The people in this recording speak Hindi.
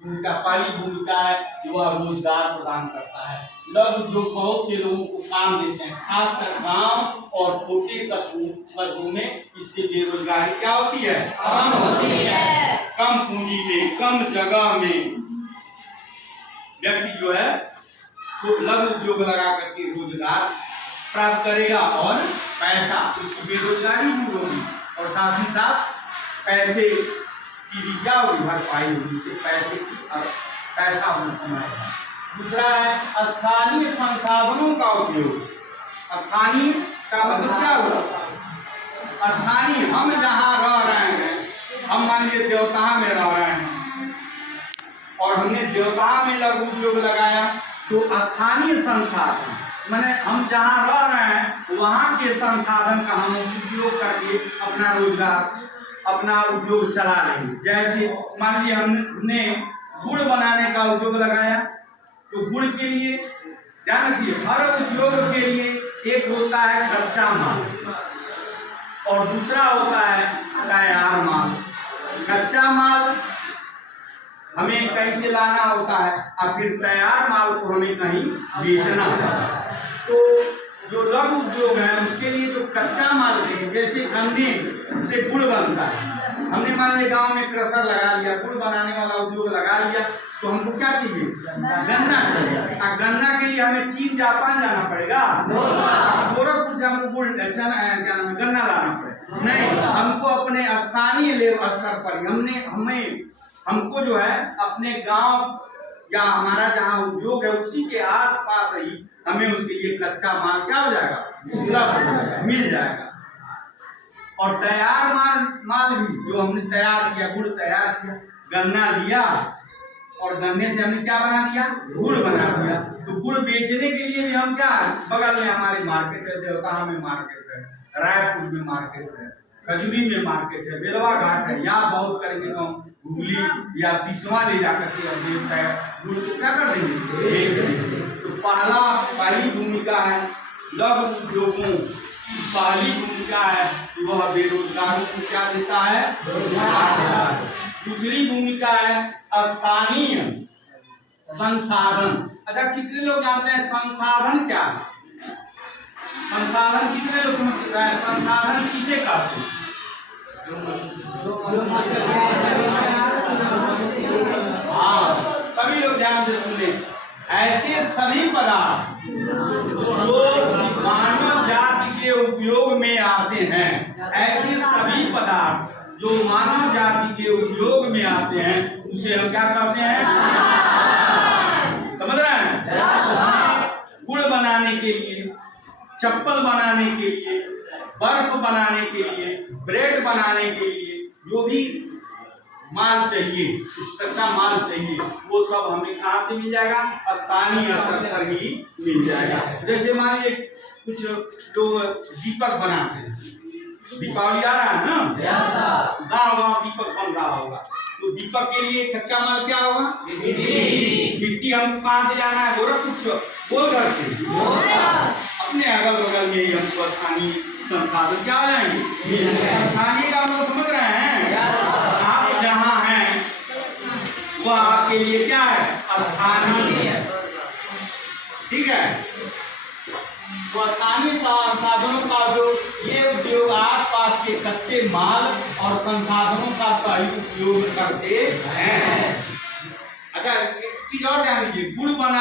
भूमिका पहली भूमिका है कि वह रोजगार प्रदान करता है। लघु उद्योग बहुत से लोगों को काम देते हैं, खासकर गांव और छोटे कस्बों में इससे बेरोजगारी क्या होती है, कम होती है। कम पूंजी में, कम जगह में व्यक्ति जो है तो लघु उद्योग लगा करके रोजगार प्राप्त करेगा और पैसा, उसकी बेरोजगारी दूर होगी और साथ ही साथ पैसे की भी क्या होगी, भरपाई होगी, उसे पैसा कमाएगा। दूसरा है स्थानीय संसाधनों का उपयोग। स्थानीय का मतलब क्या हुआ, स्थानीय हम जहाँ रह रहे हैं, हम मान लीजिए देवता में रह रहे हैं और हमने देवता में लघु उद्योग लगाया तो स्थानीय संसाधन माने हम जहाँ रह रहे हैं वहाँ के संसाधन का हम उपयोग करके अपना रोजगार, अपना उद्योग चला रहे हैं। जैसे मान लीजिए हमने गुड़ बनाने का उद्योग लगाया तो गुड़ के लिए ध्यान रखिए, हर उद्योग के लिए एक होता है कच्चा माल और दूसरा होता है तैयार माल। कच्चा माल हमें कहीं से लाना होता है और फिर तैयार माल को हमें कहीं बेचना होता है। तो जो लघु उद्योग है उसके लिए जो कच्चा माल है, जैसे गन्ने से गुड़ बनता है, हमने मान लिया गांव में क्रशर लगा लिया, गुड़ बनाने वाला उद्योग लगा लिया, तो हमको क्या चाहिए, गन्ना चाहिए। और गन्ना के लिए हमें चीन जापान जाना पड़ेगा, गोरखपुर से हमको गुड़ गन्ना लाना पड़ेगा, नहीं, हमको अपने स्थानीय लेवल स्तर पर हमको जो है अपने गांव या हमारा जहाँ उद्योग है उसी के आसपास ही हमें उसके लिए कच्चा माल क्या हो जाएगा, उपलब्ध हो जाएगा, मिल जाएगा। और तैयार माल भी जो हमने तैयार किया, गुड़ तैयार किया, गन्ना लिया और गन्ने से हमने क्या बना दिया, गुड़ बना दिया। तो गुड़ बेचने के लिए भी हम क्या, बगल में हमारी मार्केट है, देवता में मार्केट है, रायपुर में मार्केट है, खजूरी में मार्केट है, बेलवा घाट है, यहाँ बहुत करेंगे तो हम हुगली या सिसवा ले जाकर के गुड़ को क्या कर देंगे, बेच देंगे। तो पहली भूमिका है लघु उद्योगों, पहली भूमिका है कि वह बेरोजगारों को क्या देता है, रोजगार देता है। दूसरी भूमिका है स्थानीय संसाधन। अच्छा, कितने लोग जानते हैं संसाधन क्या है, संसाधन कितने लोग समझते हैं, संसाधन किसे कहते हैं? हाँ, सभी लोग ध्यान से सुने, ऐसे सभी पदार्थ जो मानव जाति के उपयोग में आते हैं, ऐसे सभी पदार्थ जो मानव जाति के उपयोग में आते हैं उसे हम क्या कहते हैं, समझ रहे हैं? गुड़ बनाने के लिए, चप्पल बनाने के लिए, बर्फ बनाने के लिए, ब्रेड बनाने के लिए जो भी माल चाहिए, कच्चा माल चाहिए, वो सब हमें कहाँ से मिल जाएगा, स्थानीय स्तर पर ही मिल जाएगा। जैसे मान लीजिए कुछ लोग दीपक बनाते हैं, दीपावली आ रहा है ना, गाँव दीपक बन रहा होगा, तो दीपक के लिए कच्चा माल क्या होगा, मिट्टी। हम कहाँ से जाना है, गोरखपुर, गोलघर से, अपने अगल बगल में ही हमको स्थानीय संसाधन क्या हो जाएंगे। स्थानीय का मतलब समझ रहे हैं, आप जहाँ हैं वह आपके लिए क्या है, स्थानीय, ठीक है। तो स्थानीय संसाधनों का उपयोग, ये उद्योग आसपास के कच्चे माल और संसाधनों का सही उपयोग करते हैं। अच्छा, एक चीज और ध्यान दीजिए, गुड़ बना